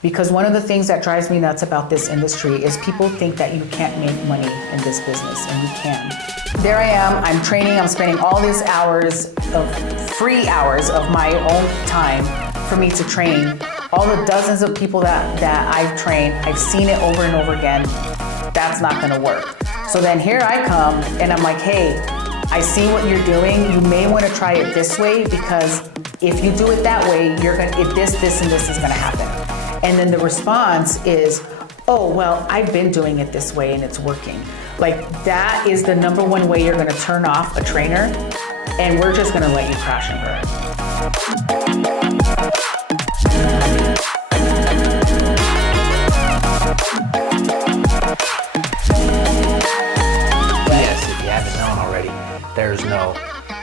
Because one of the things that drives me nuts about this industry is people think that you can't make money in this business, and you can. There I am, I'm training, I'm spending all these hours of free hours of my own time for me to train. All the dozens of people that I've trained, I've seen it over and over again. That's not gonna work. So then here I come and I'm like, hey, I see what you're doing. You may wanna try it this way, because if you do it that way, if this, and this is gonna happen. And then the response is, oh, well, I've been doing it this way and it's working. Like, that is the number one way you're gonna turn off a trainer, and we're just gonna let you crash and burn. Yes, if you haven't known already, there's no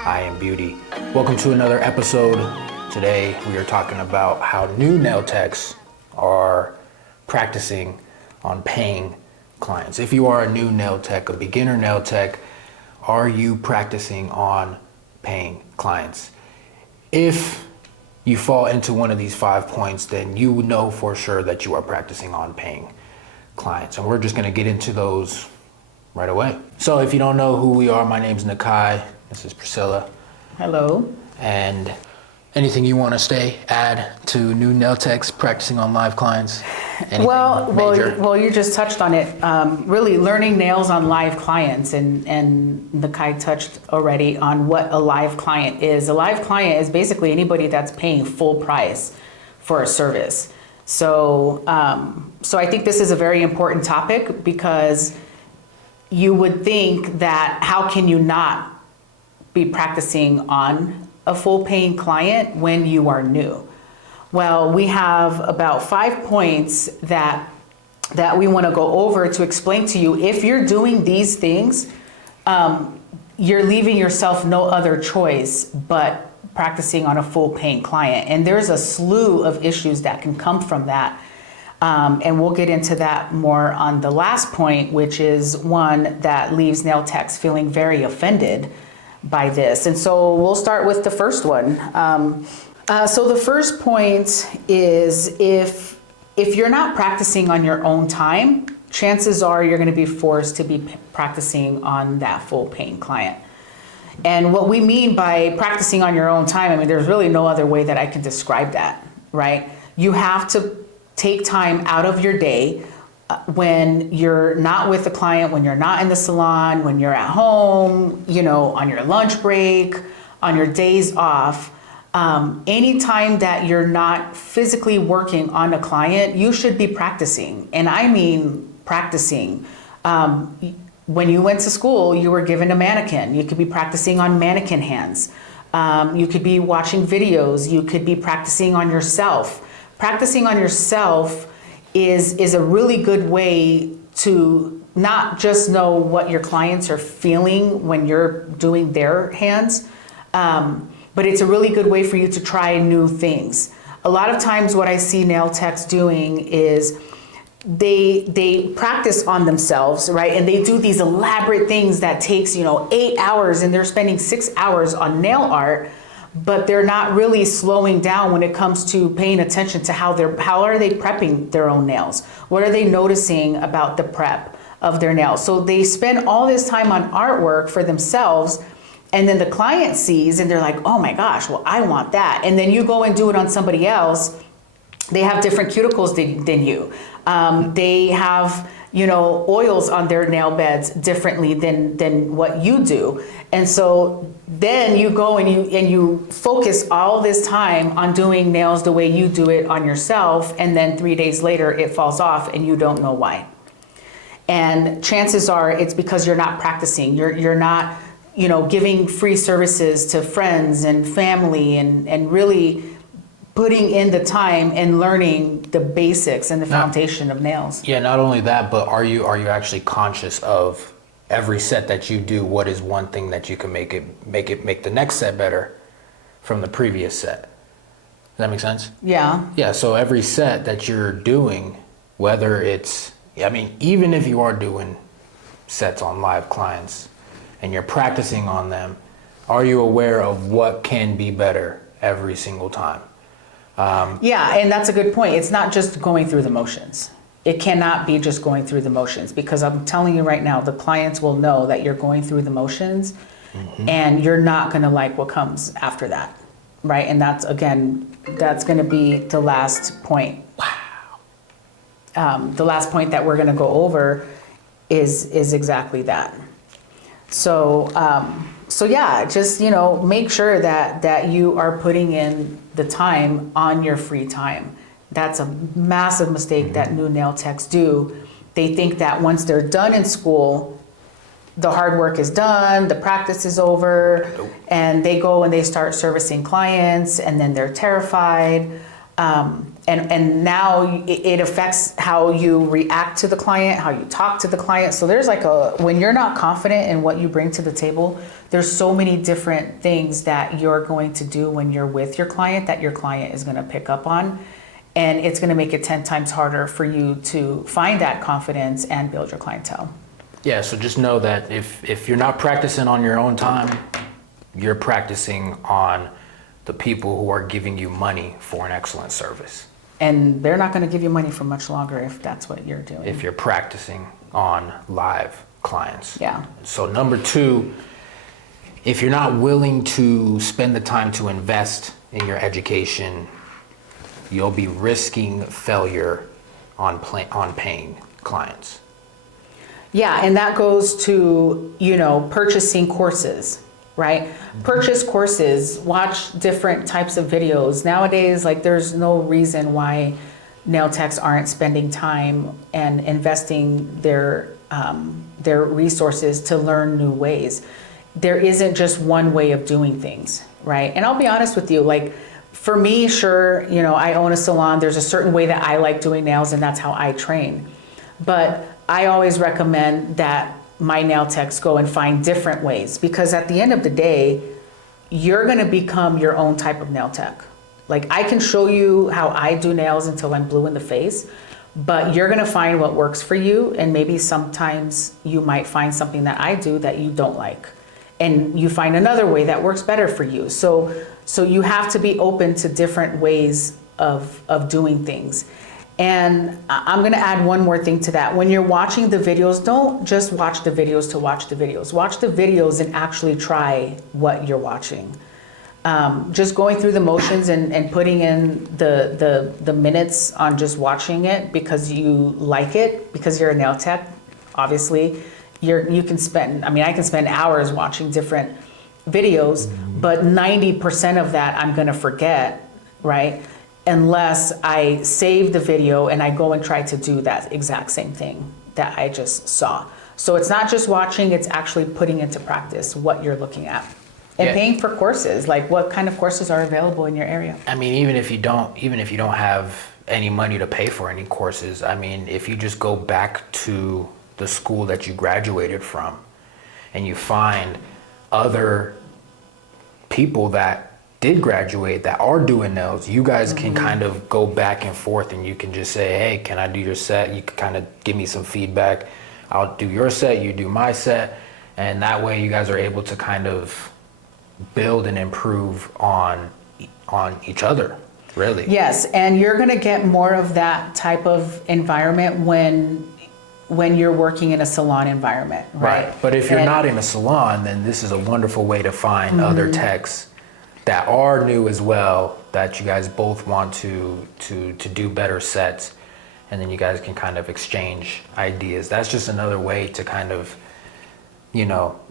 I Am Beauty. Welcome to another episode. Today we are talking about how new nail techs are practicing on paying clients. If you are a new nail tech, a beginner nail tech, are you practicing on paying clients? If you fall into one of these 5 points, then you know for sure that you are practicing on paying clients. And we're just gonna get into those right away. So if you don't know who we are, my name's nakqi, this is Priscilla. Hello. And anything you want to add to new nail techs practicing on live clients? Anything major? Well, you just touched on it. Really learning nails on live clients, and nakqi touched already on what a live client is. A live client is basically anybody that's paying full price for a service. So I think this is a very important topic, because you would think that how can you not be practicing on a full paying client when you are new? Well, we have about 5 points that we want to go over to explain to you. If you're doing these things, you're leaving yourself no other choice but practicing on a full paying client. And there's a slew of issues that can come from that. And we'll get into that more on the last point, which is one that leaves nail techs feeling very offended by this. And so we'll start with the first one. So the first point is if you're not practicing on your own time, chances are you're going to be forced to be practicing on that full paying client. And what we mean by practicing on your own time, I mean, there's really no other way that I can describe that, right? You have to take time out of your day when you're not with the client, when you're not in the salon, when you're at home, on your lunch break, on your days off. Anytime that you're not physically working on a client, you should be practicing. And I mean practicing. When you went to school, you were given a mannequin. You could be practicing on mannequin hands. You could be watching videos. You could be practicing on yourself. Practicing on yourself is a really good way to not just know what your clients are feeling when you're doing their hands, but it's a really good way for you to try new things. A lot of times what I see nail techs doing is they practice on themselves, right? And they do these elaborate things that takes 8 hours, and they're spending 6 hours on nail art, but they're not really slowing down when it comes to paying attention to how are they prepping their own nails? What are they noticing about the prep of their nails? So they spend all this time on artwork for themselves, and then the client sees and they're like, oh my gosh, well, I want that. And then you go and do it on somebody else. They have different cuticles than you. They have oils on their nail beds differently than what you do. And so then you go and you focus all this time on doing nails the way you do it on yourself, and then 3 days later it falls off and you don't know why. And chances are it's because you're not practicing. You're not giving free services to friends and family and really putting in the time and learning the basics and the foundation of nails. Yeah, not only that, but are you actually conscious of every set that you do? What is one thing that you can make the next set better from the previous set? Does that make sense? Yeah. Yeah, so every set that you're doing, whether it's, even if you are doing sets on live clients and you're practicing on them, are you aware of what can be better every single time? Yeah, and that's a good point. It's not just going through the motions. It cannot be just going through the motions, because I'm telling you right now, the clients will know that you're going through the motions, and you're not going to like what comes after that, right? And that's, again, that's going to be the last point. Wow. The last point that we're going to go over is exactly that. So, so yeah, just, make sure that you are putting in the time on your free time. That's a massive mistake that new nail techs do. They think that once they're done in school, the hard work is done, the practice is over, and they go and they start servicing clients, and then they're terrified. And now it affects how you react to the client, how you talk to the client. So there's when you're not confident in what you bring to the table, there's so many different things that you're going to do when you're with your client that your client is going to pick up on. And it's going to make it 10 times harder for you to find that confidence and build your clientele. Yeah, so just know that if you're not practicing on your own time, you're practicing on the people who are giving you money for an excellent service. And they're not going to give you money for much longer if that's what you're doing. If you're practicing on live clients. Yeah. So number 2, if you're not willing to spend the time to invest in your education, you'll be risking failure on paying clients. Yeah, and that goes to, purchasing courses, right? Purchase courses, watch different types of videos. Nowadays, there's no reason why nail techs aren't spending time and investing their resources to learn new ways. There isn't just one way of doing things, right? And I'll be honest with you, for me, sure, I own a salon. There's a certain way that I like doing nails, and that's how I train. But I always recommend that my nail techs go and find different ways, because at the end of the day, you're going to become your own type of nail tech. I can show you how I do nails until I'm blue in the face, but you're going to find what works for you. And maybe sometimes you might find something that I do that you don't like, and you find another way that works better for you. So you have to be open to different ways of doing things. And I'm going to add one more thing to that. When you're watching the videos, don't just watch the videos to watch the videos. Watch the videos and actually try what you're watching. Just going through the motions and putting in the minutes on just watching it because you like it, because you're a nail tech, obviously, you can spend, I can spend hours watching different videos, but 90% of that I'm going to forget, right? Unless I save the video and I go and try to do that exact same thing that I just saw. So it's not just watching, it's actually putting into practice what you're looking at. And paying for courses, what kind of courses are available in your area? Even if you don't have any money to pay for any courses, if you just go back to the school that you graduated from and you find other people that did graduate that are doing nails, you guys can kind of go back and forth, and you can just say, hey, can I do your set? You can kind of give me some feedback. I'll do your set, you do my set. And that way you guys are able to kind of build and improve on each other, really. Yes, and you're going to get more of that type of environment when you're working in a salon environment, right? But if you're not in a salon, then this is a wonderful way to find other techs that are new as well, that you guys both want to do better sets, and then you guys can kind of exchange ideas. That's just another way to kind of,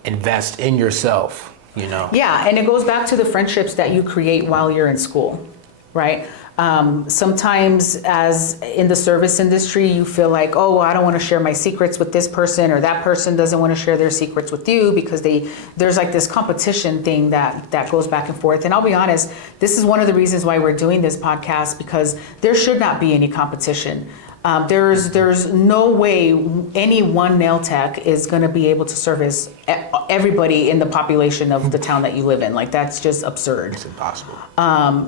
invest in yourself, Yeah, and it goes back to the friendships that you create while you're in school, right? Sometimes as in the service industry, you feel like, oh, I don't want to share my secrets with this person, or that person doesn't want to share their secrets with you, because there's this competition thing that goes back and forth. And I'll be honest, this is one of the reasons why we're doing this podcast, because there should not be any competition. There's no way any one nail tech is going to be able to service everybody in the population of the town that you live in. That's just absurd. It's impossible.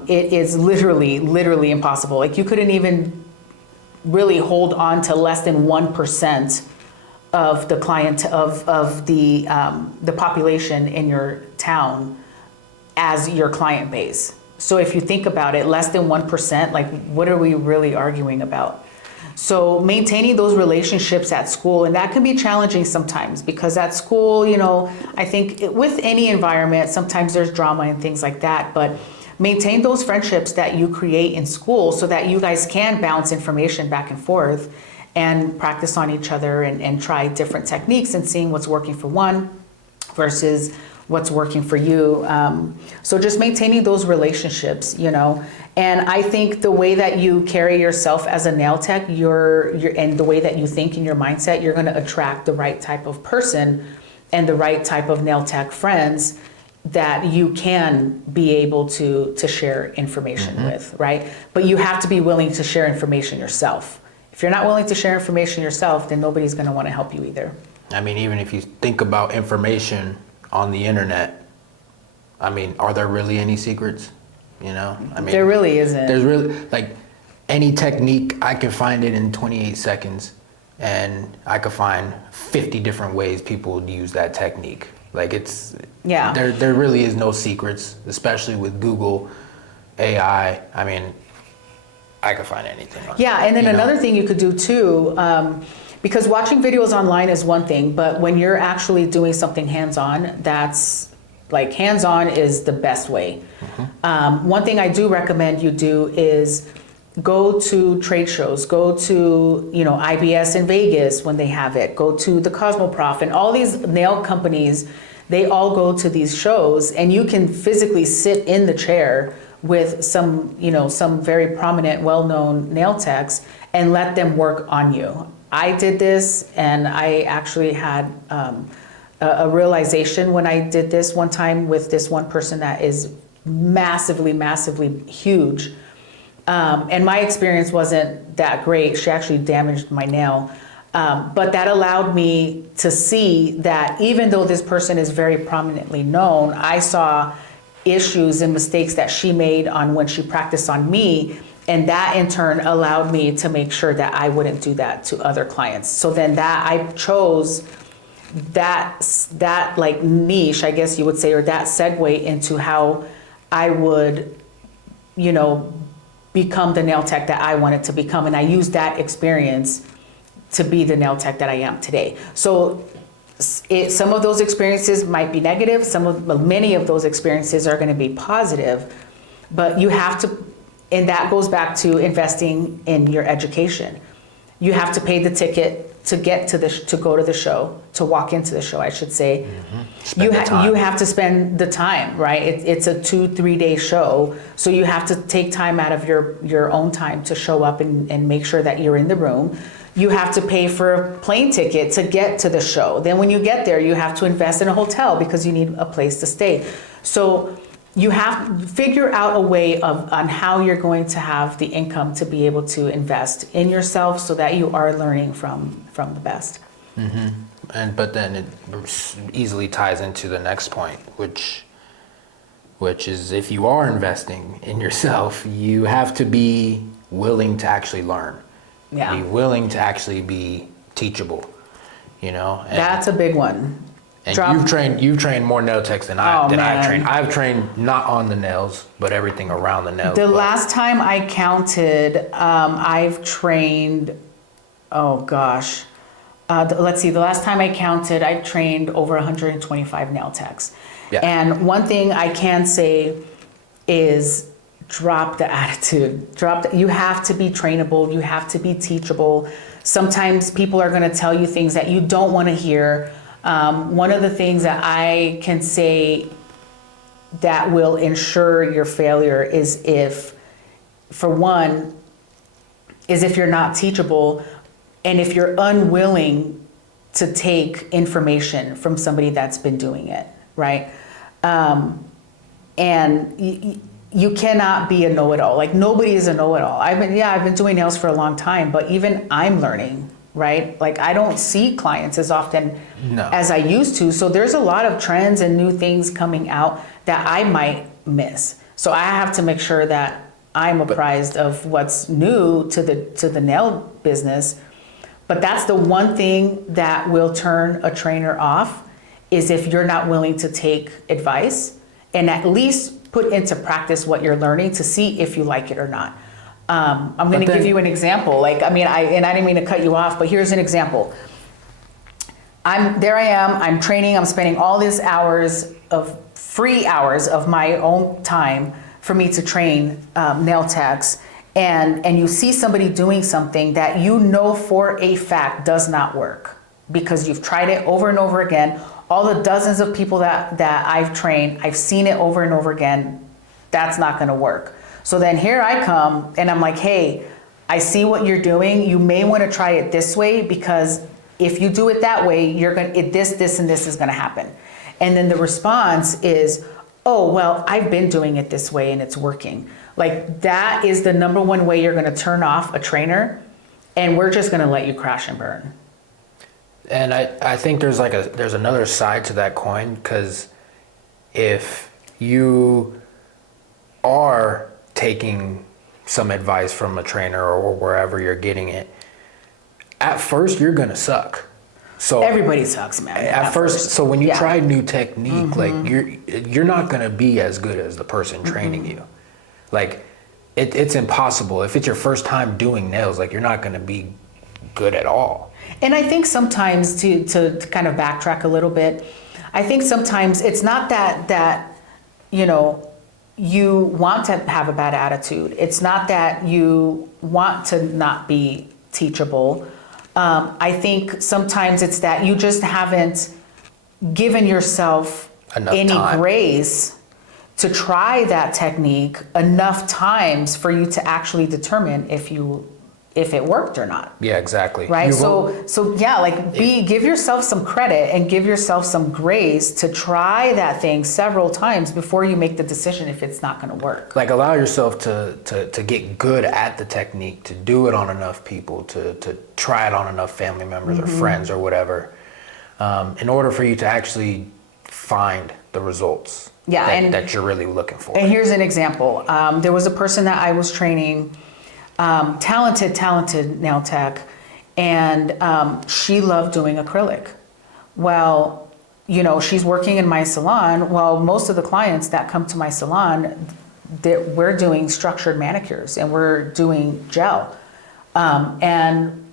It is literally impossible. You couldn't even really hold on to less than 1% of the client of the population in your town as your client base. So if you think about it, less than 1%, like what are we really arguing about? So maintaining those relationships at school, and that can be challenging sometimes because at school, you know, I think with any environment, sometimes there's drama and things like that, but maintain those friendships that you create in school so that you guys can bounce information back and forth and practice on each other and try different techniques and seeing what's working for one versus what's working for you. So just maintaining those relationships, you know, and I think the way that you carry yourself as a nail tech, and the way that you think in your mindset, you're going to attract the right type of person and the right type of nail tech friends that you can be able to share information with, right? But you have to be willing to share information yourself. If you're not willing to share information yourself, then nobody's going to want to help you either. I mean, even if you think about information on the internet, I mean, are there really any secrets? You know, I mean, There really isn't. There's really, like, any technique, I can find it in 28 seconds, and I could find 50 different ways people would use that technique. Like, Yeah. There really is no secrets, especially with Google, AI. I mean, I could find anything. Yeah, and then another thing you could do too, because watching videos online is one thing, but when you're actually doing something hands-on, that's like hands-on is the best way. One thing I do recommend you do is go to trade shows, go to, you know, IBS in Vegas when they have it, go to the Cosmoprof, and all these nail companies, they all go to these shows, and you can physically sit in the chair with some, you know, some very prominent, well-known nail techs and let them work on you. I did this, and I actually had a realization when I did this one time with this one person that is massively, massively huge. And my experience wasn't that great. She actually damaged my nail. But that allowed me to see that even though this person is very prominently known, I saw issues and mistakes that she made on when she practiced on me. And that in turn allowed me to make sure that I wouldn't do that to other clients. So then that I chose that like niche, I guess you would say, or that segue into how I would, you know, become the nail tech that I wanted to become. And I used that experience to be the nail tech that I am today. So some of those experiences might be negative. Many of those experiences are going to be positive, but you have to, and that goes back to investing in your education. You have to pay the ticket to get to go to the show, to walk into the show, I should say. You have to spend the time, right? It's a 2-3 day show, so you have to take time out of your own time to show up and make sure that you're in the room. You have to pay for a plane ticket to get to the show. Then when you get there, you have to invest in a hotel because you need a place to stay. So you have to figure out a way on how you're going to have the income to be able to invest in yourself so that you are learning from the best. But then it easily ties into the next point, which is if you are investing in yourself, you have to be willing to actually learn. Yeah. Be willing to actually be teachable, you know? And that's a big one. And you've trained more nail techs than I've trained. Man. I've trained not on the nails, but everything around the nails. The last time I counted, I've trained, oh gosh. Let's see, the last time I counted, I trained over 125 nail techs. Yeah. And one thing I can say is drop the attitude. You have to be trainable. You have to be teachable. Sometimes people are going to tell you things that you don't want to hear. One of the things that I can say that will ensure your failure is if you're not teachable and if you're unwilling to take information from somebody that's been doing it, right? And you cannot be a know-it-all. Like nobody is a know-it-all. I've been doing nails for a long time, but even I'm learning, right? Like I don't see clients as often as I used to. So there's a lot of trends and new things coming out that I might miss. So I have to make sure that I'm apprised of what's new to the nail business. But that's the one thing that will turn a trainer off is if you're not willing to take advice and at least put into practice what you're learning to see if you like it or not. I'm going to give you an example. Like, I didn't mean to cut you off, but here's an example. I'm training, I'm spending all these free hours of my own time for me to train nail techs, and you see somebody doing something that you know for a fact does not work because you've tried it over and over again. All the dozens of people that I've trained, I've seen it over and over again. That's not going to work. So then here I come and I'm like, hey, I see what you're doing. You may want to try it this way because if you do it that way, this and this is going to happen. And then the response is, oh, well, I've been doing it this way and it's working. Like, that is the number one way you're going to turn off a trainer, and we're just going to let you crash and burn. And I think there's another side to that coin, because if you are taking some advice from a trainer or wherever you're getting it, at first you're gonna suck. So everybody sucks, man. At first, so when you try new technique, like you're not gonna be as good as the person training you. Like it's impossible. If it's your first time doing nails, like you're not gonna be good at all. And I think sometimes to kind of backtrack a little bit, I think sometimes it's not that you want to have a bad attitude. It's not that you want to not be teachable. I think sometimes it's that you just haven't given yourself any grace to try that technique enough times for you to actually determine if it worked or not. Yeah, exactly. Right. Give yourself some credit and give yourself some grace to try that thing several times before you make the decision if it's not going to work. Like, allow yourself to get good at the technique, to do it on enough people, to try it on enough family members or friends or whatever, in order for you to actually find the results that you're really looking for. And here's an example. There was a person that I was training, talented nail tech, and she loved doing acrylic. Well, she's working in my salon. Well, most of the clients that come to my salon, we're doing structured manicures and we're doing gel. And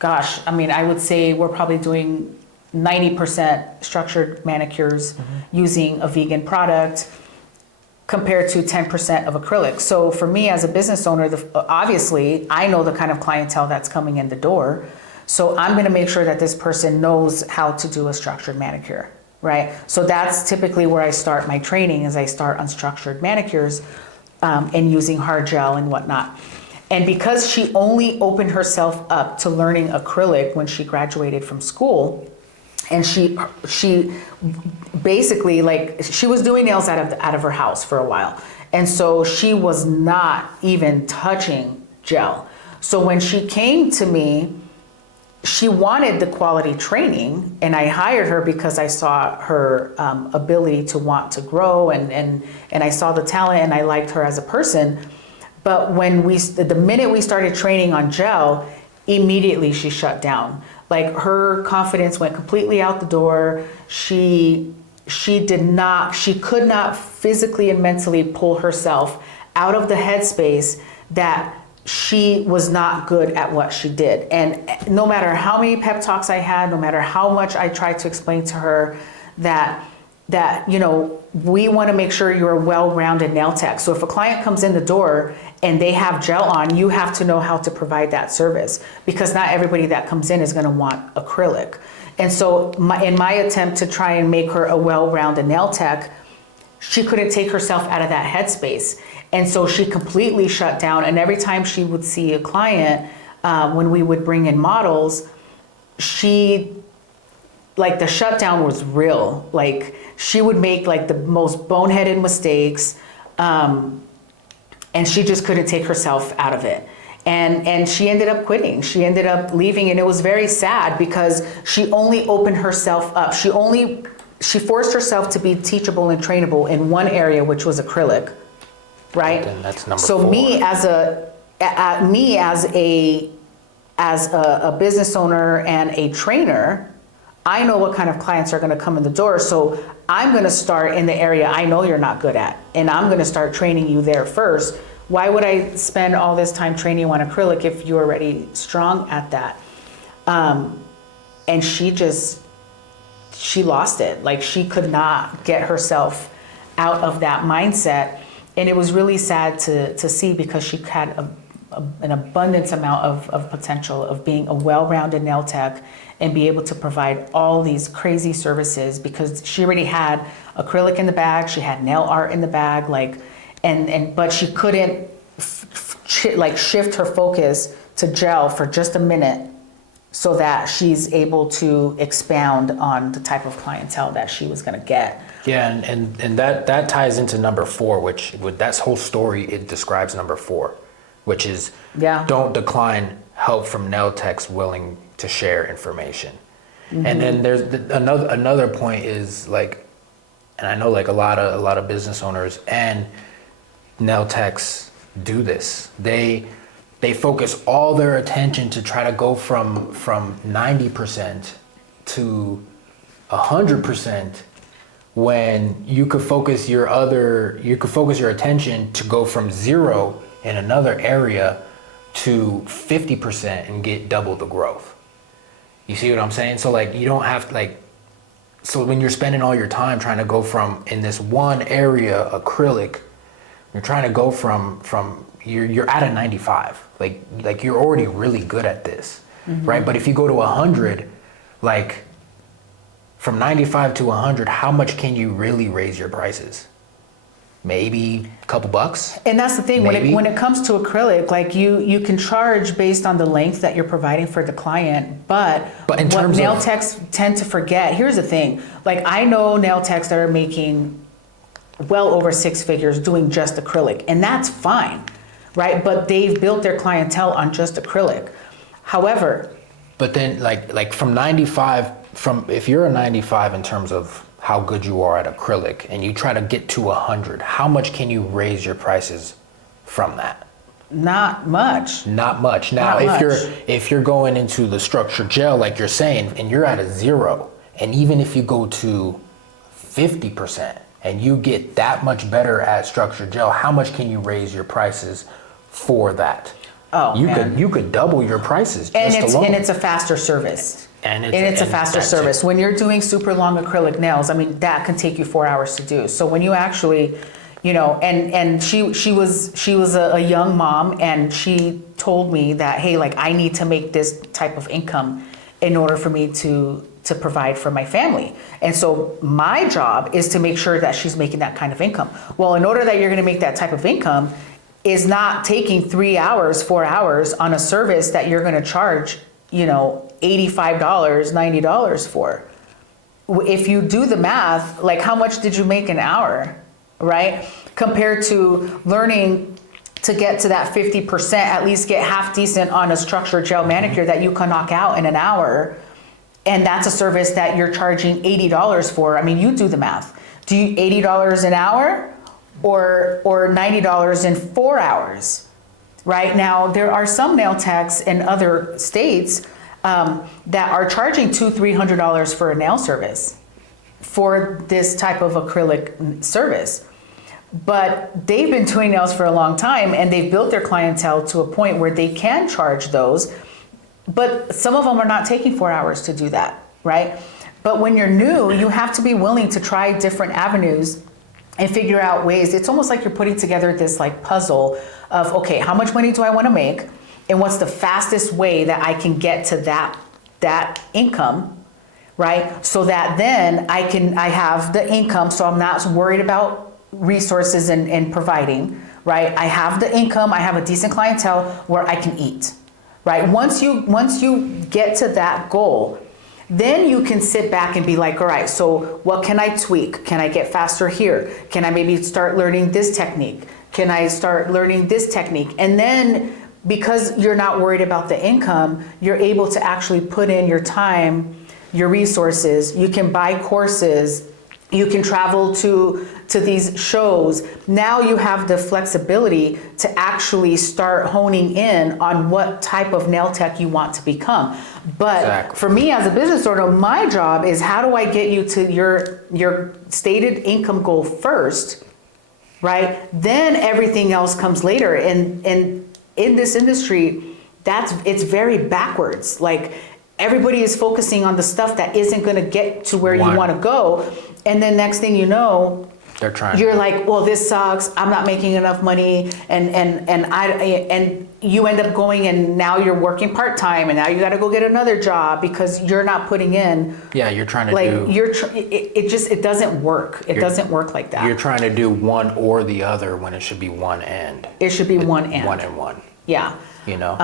gosh, I would say we're probably doing 90% structured manicures using a vegan product, compared to 10% of acrylic. So for me as a business owner, obviously I know the kind of clientele that's coming in the door. So I'm going to make sure that this person knows how to do a structured manicure, right? So that's typically where I start my training, is I start on structured manicures and using hard gel and whatnot. And because she only opened herself up to learning acrylic when she graduated from school, and she basically, like, she was doing nails out of her house for a while. And so she was not even touching gel. So when she came to me, she wanted the quality training, and I hired her because I saw her ability to want to grow, and I saw the talent, and I liked her as a person. But the minute we started training on gel, immediately she shut down. Like, her confidence went completely out the door. She could not physically and mentally pull herself out of the headspace that she was not good at what she did. And no matter how many pep talks I had, no matter how much I tried to explain to her that we want to make sure you're a well-rounded nail tech. So if a client comes in the door and they have gel on, you have to know how to provide that service, because not everybody that comes in is going to want acrylic. And so in my attempt to try and make her a well-rounded nail tech, she couldn't take herself out of that headspace. And so she completely shut down. And every time she would see a client, when we would bring in models, the shutdown was real. Like, she would make like the most boneheaded mistakes, and she just couldn't take herself out of it. And she ended up quitting. She ended up leaving, and it was very sad because she only opened herself up. She forced herself to be teachable and trainable in one area, which was acrylic, right? And that's number so 4. me as a business owner and a trainer, I know what kind of clients are going to come in the door. So I'm going to start in the area I know you're not good at. And I'm going to start training you there first. Why would I spend all this time training you on acrylic if you're already strong at that? And she lost it. Like, she could not get herself out of that mindset. And it was really sad to see, because she had an abundance amount of potential of being a well-rounded nail tech and be able to provide all these crazy services, because she already had acrylic in the bag, she had nail art in the bag, like, but she couldn't shift her focus to gel for just a minute so that she's able to expound on the type of clientele that she was going to get. Yeah, and that ties into number 4, which with that whole story, it describes number 4, which is don't decline help from nail techs willing to share information. Mm-hmm. And then there's another point is, like, and I know like a lot of business owners and nail techs do this. They focus all their attention to try to go from 90% to 100%, when you could focus your attention to go from 0 in another area to 50% and get double the growth. You see what I'm saying? So like, you don't have so when you're spending all your time trying to go from, in this one area, acrylic, you're trying to go from you're at a 95, like you're already really good at this, mm-hmm. right? But if you go to 100, like from 95 to 100, how much can you really raise your prices? Maybe a couple bucks. And that's the thing, when it comes to acrylic, like you can charge based on the length that you're providing for the client, but in what nail techs tend to forget, here's the thing, like I know nail techs that are making well over 6 figures doing just acrylic, and that's fine, right? But they've built their clientele on just acrylic. However, but then like from 95, if you're a 95 in terms of how good you are at acrylic, and you try to get to 100, how much can you raise your prices from that? Not much. Now, if you're going into the structured gel, like you're saying, and you're at a 0, and even if you go to 50% and you get that much better at structured gel, how much can you raise your prices for that? Oh, you could double your prices alone. And it's a faster service. And it's a faster service. When you're doing super long acrylic nails, I mean, that can take you 4 hours to do. So when you actually, and she was a young mom, and she told me that, hey, like, I need to make this type of income in order for me to provide for my family. And so my job is to make sure that she's making that kind of income. Well, in order that you're going to make that type of income is not taking 3 hours, 4 hours on a service that you're going to charge, $85, $90 for. If you do the math, like, how much did you make an hour, right? Compared to learning to get to that 50%, at least get half decent on a structured gel manicure that you can knock out in an hour. And that's a service that you're charging $80 for. I mean, you do the math. Do you $80 an hour or $90 in 4 hours? Right now, there are some nail techs in other states that are charging $200-$300 for a nail service for this type of acrylic service. But they've been doing nails for a long time, and they've built their clientele to a point where they can charge those. But some of them are not taking 4 hours to do that, right? But when you're new, you have to be willing to try different avenues and figure out ways. It's almost like you're putting together this like puzzle of, okay, how much money do I want to make? And what's the fastest way that I can get to that income, right? So that then I have the income, so I'm not worried about resources and providing, right? I have the income, I have a decent clientele where I can eat, right? Once you get to that goal, then you can sit back and be like, all right, so what can I tweak? Can I get faster here? Can I maybe start learning this technique? Can I start learning this technique? And then, because you're not worried about the income, you're able to actually put in your time, your resources. You can buy courses You can travel to these shows. Now you have the flexibility to actually start honing in on what type of nail tech you want to become. But Exactly. for me as a business owner, my job is how do I get you to your stated income goal first, right? Then everything else comes later. And in this industry, it's very backwards. Like everybody is focusing on the stuff that isn't going to get to where you want to go. And then next thing you know, you're like, well, this sucks. I'm not making enough money, and you end up going and now you're working part time, and now you got to go get another job because you're not putting in. Yeah, you're trying to like do. It doesn't work. It doesn't work like that. You're trying to do one or the other when it should be one and. It should be one and. One and one. Yeah. You know.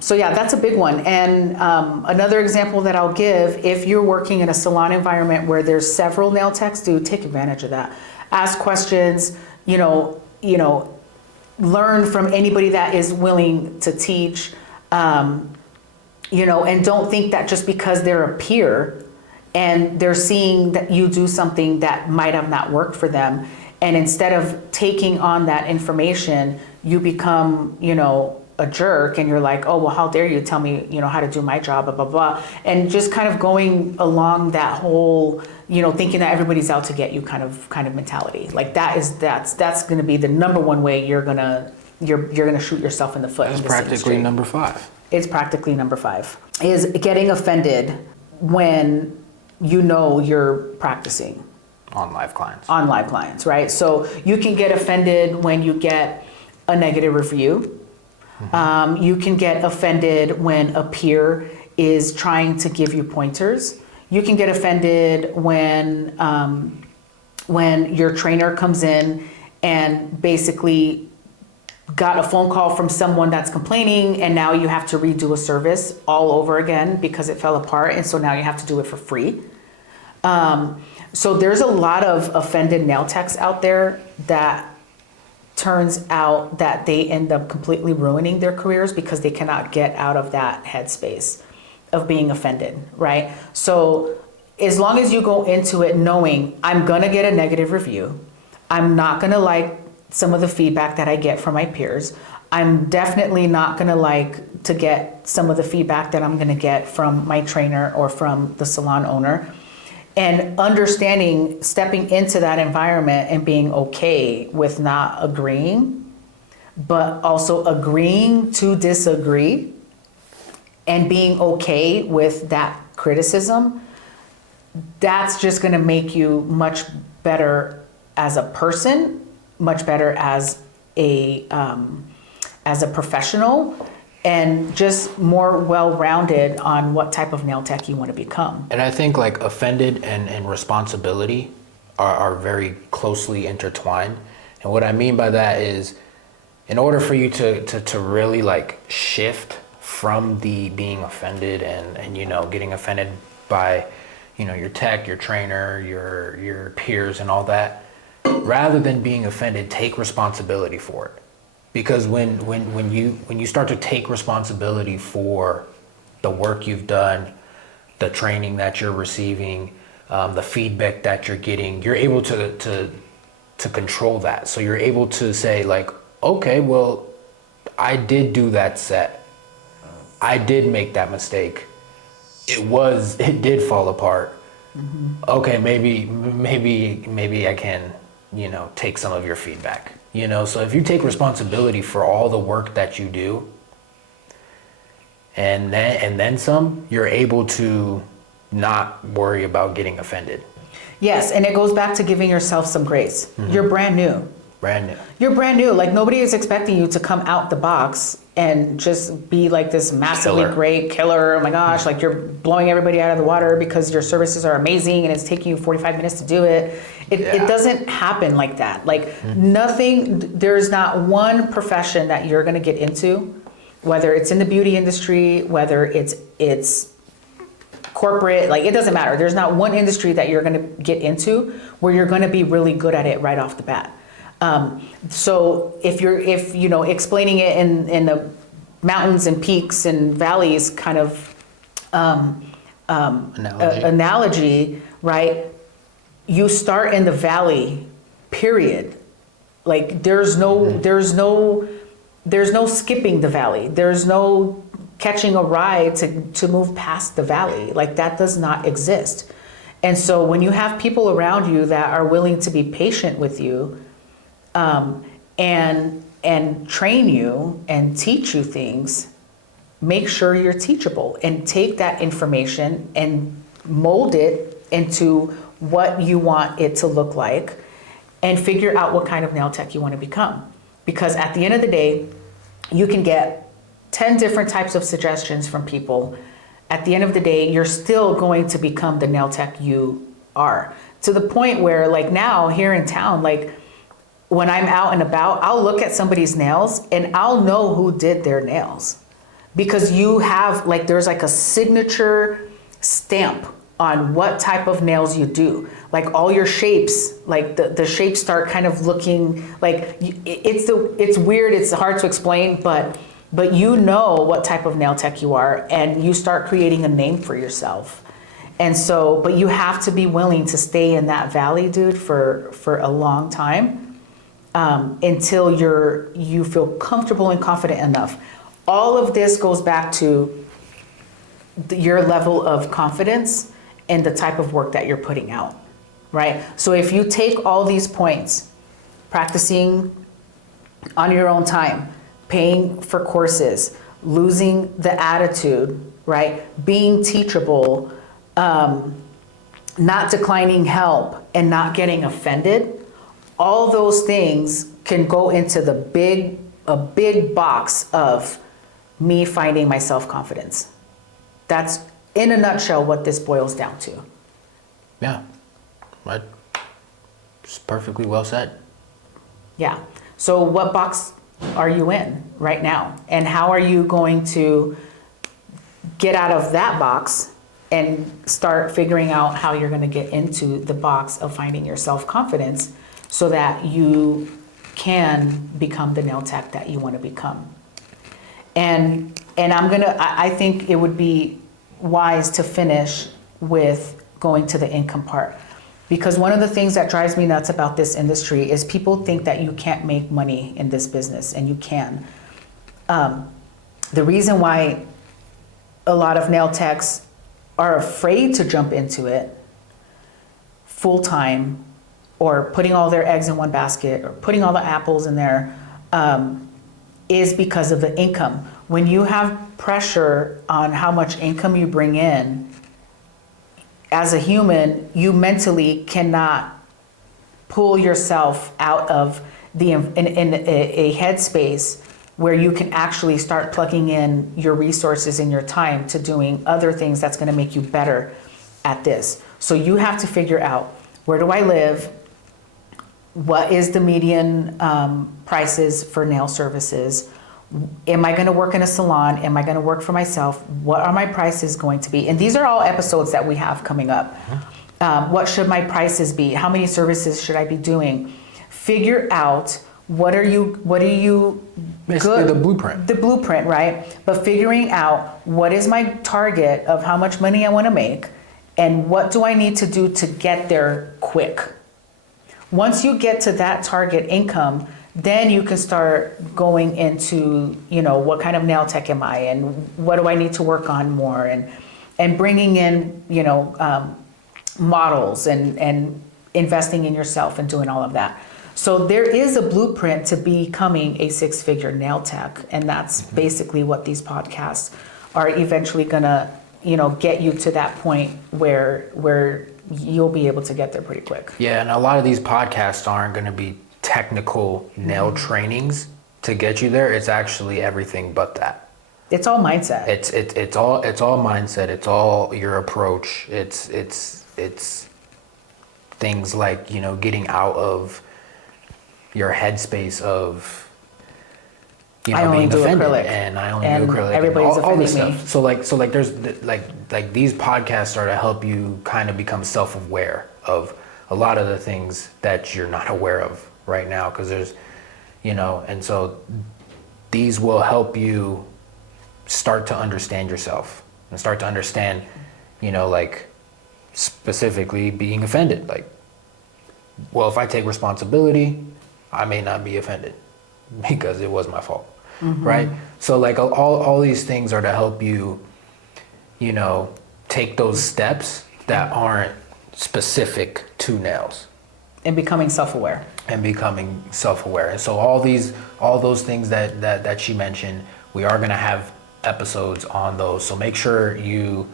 So yeah, that's a big one. And another example that I'll give, if you're working in a salon environment where there's several nail techs, take advantage of that. Ask questions, learn from anybody that is willing to teach, and don't think that just because they're a peer and they're seeing that you do something that might have not worked for them, and instead of taking on that information, you become, a jerk, and you're like, oh, well, how dare you tell me, how to do my job, blah, blah, blah. And just kind of going along that whole, thinking that everybody's out to get you kind of mentality. Like that's going to be the number one way you're going to shoot yourself in the foot. That's practically number 5. It's practically number 5 is getting offended when you're practicing On live clients, right? So you can get offended when you get a negative review. You can get offended when a peer is trying to give you pointers. You can get offended when your trainer comes in and basically got a phone call from someone that's complaining, and now you have to redo a service all over again because it fell apart, and so now you have to do it for free. So there's a lot of offended nail techs out there that turns out that they end up completely ruining their careers because they cannot get out of that headspace of being offended, right? So as long as you go into it knowing I'm gonna get a negative review, I'm not gonna like some of the feedback that I get from my peers, I'm definitely not gonna like to get some of the feedback that I'm gonna get from my trainer or from the salon owner. And understanding, stepping into that environment and being okay with not agreeing, but also agreeing to disagree and being okay with that criticism, that's just gonna make you much better as a person, much better as a professional, and just more well-rounded on what type of nail tech you want to become. And I think like offended and responsibility are very closely intertwined. And what I mean by that is, in order for you to really like shift from the being offended and getting offended by your tech, your trainer, your peers and all that, rather than being offended, take responsibility for it. Because when you start to take responsibility for the work you've done, the training that you're receiving, the feedback that you're getting, you're able to control that. So you're able to say like, okay, well, I did do that set. I did make that mistake. It did fall apart. Mm-hmm. Okay, maybe I can, take some of your feedback. So if you take responsibility for all the work that you do, and then some, you're able to not worry about getting offended. Yes, and it goes back to giving yourself some grace. Mm-hmm. You're brand new. You're brand new. Like nobody is expecting you to come out the box and just be like this massively great killer. Oh my gosh, like you're blowing everybody out of the water because your services are amazing and it's taking you 45 minutes to do it. It doesn't happen like that. Like nothing, there's not one profession that you're gonna get into, whether it's in the beauty industry, whether it's corporate, like it doesn't matter. There's not one industry that you're gonna get into where you're gonna be really good at it right off the bat. So if explaining it in the mountains and peaks and valleys kind of analogy, right? you start in the valley, period. Like there's no skipping the valley. There's no catching a ride to move past the valley. Like that does not exist. And so when you have people around you that are willing to be patient with you, and train you and teach you things, make sure you're teachable and take that information and mold it into what you want it to look like and figure out what kind of nail tech you want to become. Because at the end of the day, you can get 10 different types of suggestions from people. At the end of the day, you're still going to become the nail tech you are. To the point where like now here in town, like when I'm out and about, I'll look at somebody's nails and I'll know who did their nails. Because you have like, there's like a signature stamp on what type of nails you do. Like all your shapes, like the shapes start kind of looking like, it's weird, it's hard to explain, but you know what type of nail tech you are and you start creating a name for yourself. And so, but you have to be willing to stay in that valley, dude, for a long time, until you feel comfortable and confident enough. All of this goes back to your level of confidence and the type of work that you're putting out, right? So if you take all these points, practicing on your own time, paying for courses, losing the attitude, right? Being teachable, not declining help and not getting offended, all those things can go into a big box of me finding my self-confidence. That's in a nutshell what this boils down to. Yeah, right. It's perfectly well said. Yeah. So what box are you in right now? And how are you going to get out of that box and start figuring out how you're going to get into the box of finding your self-confidence so that you can become the nail tech that you want to become? And I think it would be wise to finish with going to the income part. Because one of the things that drives me nuts about this industry is people think that you can't make money in this business, and you can. The reason why a lot of nail techs are afraid to jump into it full time, or putting all their eggs in one basket, or putting all the apples in there, is because of the income. When you have pressure on how much income you bring in, as a human, you mentally cannot pull yourself out of in a headspace where you can actually start plugging in your resources and your time to doing other things that's going to make you better at this. So you have to figure out, where do I live? What is the median prices for nail services? Am I going to work in a salon? Am I going to work for myself? What are my prices going to be? And these are all episodes that we have coming up. What should my prices be? How many services should I be doing? Figure out what are you Basically the blueprint. The blueprint, right? But figuring out what is my target of how much money I want to make and what do I need to do to get there quick. Once you get to that target income, then you can start going into, what kind of nail tech am I and what do I need to work on more, and bringing in, models and investing in yourself and doing all of that. So there is a blueprint to becoming a six-figure nail tech, and that's basically what these podcasts are eventually gonna, get you to that point where you'll be able to get there pretty quick. Yeah, and a lot of these podcasts aren't going to be technical nail trainings to get you there. It's actually everything but that. It's all mindset. It's all mindset. It's all your approach. It's things like, getting out of your headspace of I only being do offended, acrylic, and I only and do acrylic. everybody's all this offending me. stuff. So like there's like these podcasts are to help you kind of become self-aware of a lot of the things that you're not aware of right now, because there's, and so these will help you start to understand yourself and start to understand, like specifically being offended. Like well, if I take responsibility, I may not be offended because it was my fault, right? So like all these things are to help you, you know, take those steps that aren't specific to nails. And becoming self-aware. And becoming self-aware. And so all those things that she mentioned, we are gonna have episodes on those. So make sure you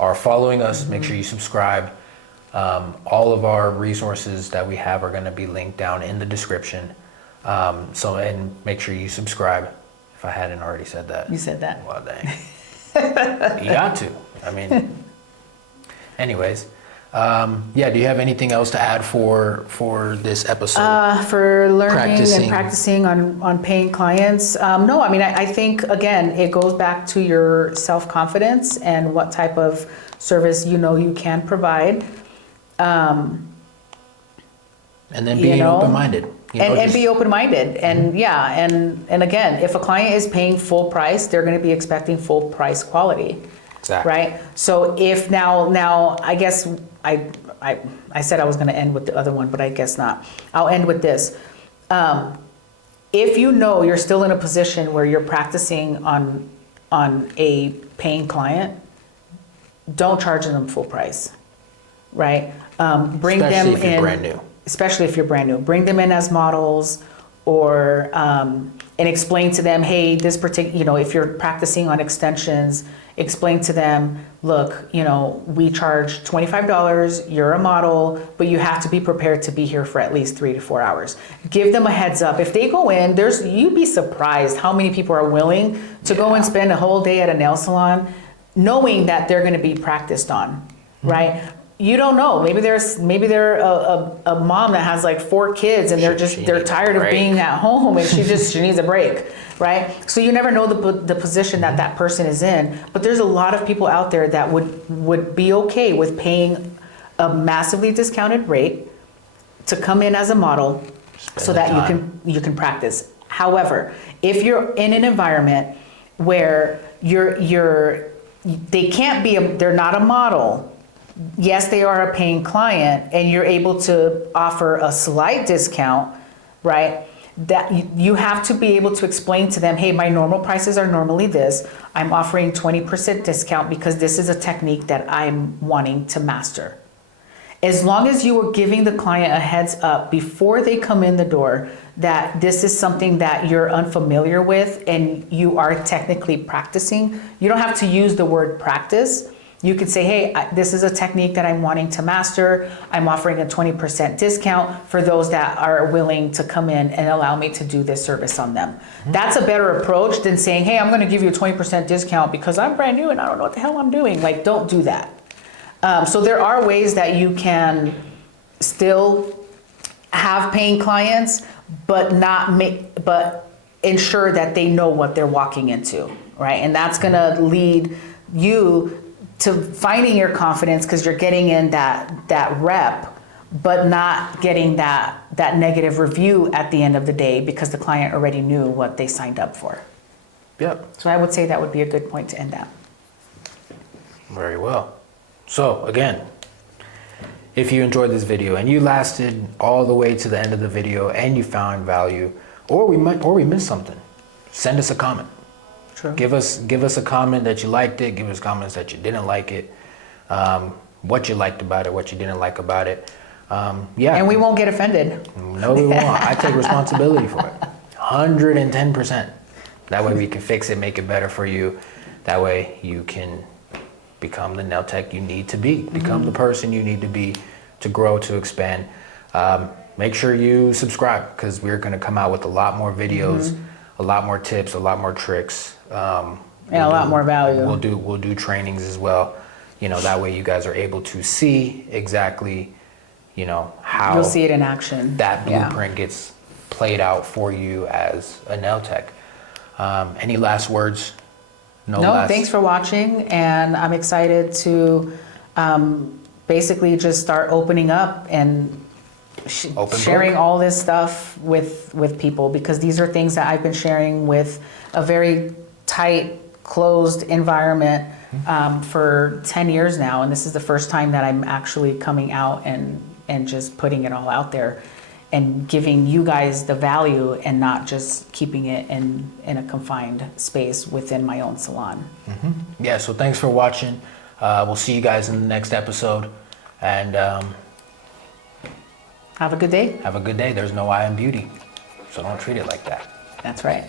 are following us, make sure you subscribe. All of our resources that we have are gonna be linked down in the description. And make sure you subscribe if I hadn't already said that. You said that. Well, dang. You got to. I mean, anyways. Yeah, do you have anything else to add for this episode? For learning and practicing on paying clients? No, I mean, I think, again, it goes back to your self-confidence and what type of service you know you can provide. And then being open-minded. And be open-minded. And yeah, and again, if a client is paying full price, they're going to be expecting full price quality. Exactly. Right? So if now I guess I said I was going to end with the other one, but I guess not. I'll end with this. If you know you're still in a position where you're practicing on a paying client, don't charge them full price, right? Bring them in. Especially if you're brand new. Especially if you're brand new. Bring them in as models, or and explain to them, hey, this particular, if you're practicing on extensions, explain to them, look, we charge $25, you're a model, but you have to be prepared to be here for at least 3 to 4 hours. Give them a heads up. If they go in, you'd be surprised how many people are willing to go and spend a whole day at a nail salon knowing that they're going to be practiced on, right? You don't know. Maybe they're a mom that has like 4 kids and they're tired of being at home and she needs a break, right? So you never know the position that person is in. But there's a lot of people out there that would be okay with paying a massively discounted rate to come in as a model so that you can practice. However, if you're in an environment where they're not a model. Yes, they are a paying client, and you're able to offer a slight discount, right? That you have to be able to explain to them, hey, my normal prices are normally this. I'm offering 20% discount because this is a technique that I'm wanting to master. As long as you are giving the client a heads up before they come in the door that this is something that you're unfamiliar with and you are technically practicing, you don't have to use the word practice. You could say, hey, this is a technique that I'm wanting to master. I'm offering a 20% discount for those that are willing to come in and allow me to do this service on them. That's a better approach than saying, hey, I'm going to give you a 20% discount because I'm brand new and I don't know what the hell I'm doing. Like, don't do that. So there are ways that you can still have paying clients, but ensure that they know what they're walking into, right? And that's going to lead you to finding your confidence because you're getting in that rep, but not getting that negative review at the end of the day because the client already knew what they signed up for. Yep. So I would say that would be a good point to end at. Very well. So again, if you enjoyed this video and you lasted all the way to the end of the video and you found value, or we missed something, send us a comment. True. Give us a comment that you liked it. Give us comments that you didn't like it. What you liked about it, what you didn't like about it. Yeah. And we won't get offended. No, we won't. I take responsibility for it. 110%. That way we can fix it, make it better for you. That way you can become the nail tech you need to be. Become the person you need to be to grow, to expand. Make sure you subscribe because we're going to come out with a lot more videos, a lot more tips, a lot more tricks. And a lot more value. We'll do trainings as well. That way you guys are able to see exactly, how you'll see it in action. That blueprint gets played out for you as a nail tech. Any last words? No, thanks for watching, and I'm excited to basically just start opening up and sharing all this stuff with people, because these are things that I've been sharing with a very tight, closed environment for 10 years now, and this is the first time that I'm actually coming out and and just putting it all out there and giving you guys the value and not just keeping it in a confined space within my own salon. Yeah, so thanks for watching. We'll see you guys in the next episode. And Have a good day. have a good day. There's no I in beauty, so don't treat it like that. That's right.